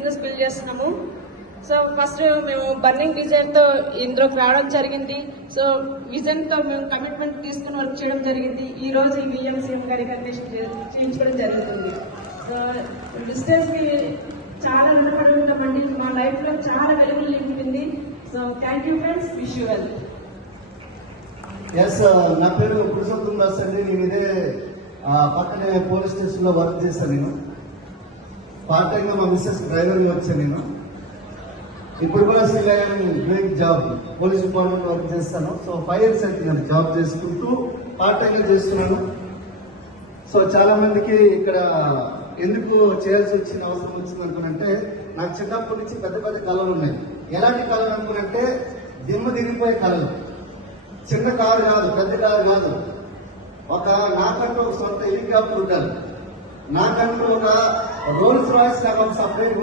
Business build చేస్తున్నాము. So first మేము burning desire తో ఇందులోకి రావడం జరిగింది. సో విజన్ తో మేము కమిట్మెంట్ తీసుకుని వర్క్ చేయడం జరిగింది. ఈ రోజు ఈ విఎంసీఎం గారి కండిషన్ చేయించుకోవడం జరుగుతుంది. సో డిస్టెన్స్ కి చాలా రుణపడి ఉంటామండి. మా లైఫ్ లో చాలా వెలుగులు నింపింది. So thank you friends, wish you well. Yes, నా పేరు పురుషోత్తం దాస్ అండి. నేను ఇదే పక్కనే పోలీస్ స్టేషన్ లో వర్క్ చేశాను. నేను పార్ట్ టైం గా మా మిస్సెస్ డ్రైవర్ గా వచ్చాను. నేను ఇప్పుడు కూడా doing job police department work చేస్తాను. సో 5 years అయితే నేను జాబ్ చేసుకుంటూ పార్ట్ టైం గా చేస్తున్నాను. సో చాలా మందికి ఇక్కడ ఎందుకు చేయాల్సి వచ్చిన అవసరం వచ్చింది అనుకునంటే, నాకు చిన్నప్పటి నుంచి పెద్ద పెద్ద కళలు ఉన్నాయి. ఎలాంటి కళలు అనుకునంటే దిమ్మ తిరిగిపోయే కళలు. చిన్న కారు కాదు, పెద్ద కారు కాదు, నాకంటూ ఒక సొంత హెలికాప్టర్ ఉండాలి, నాకంటూ ఒక రోల్స్ రాయిస్ నాకు సపరేట్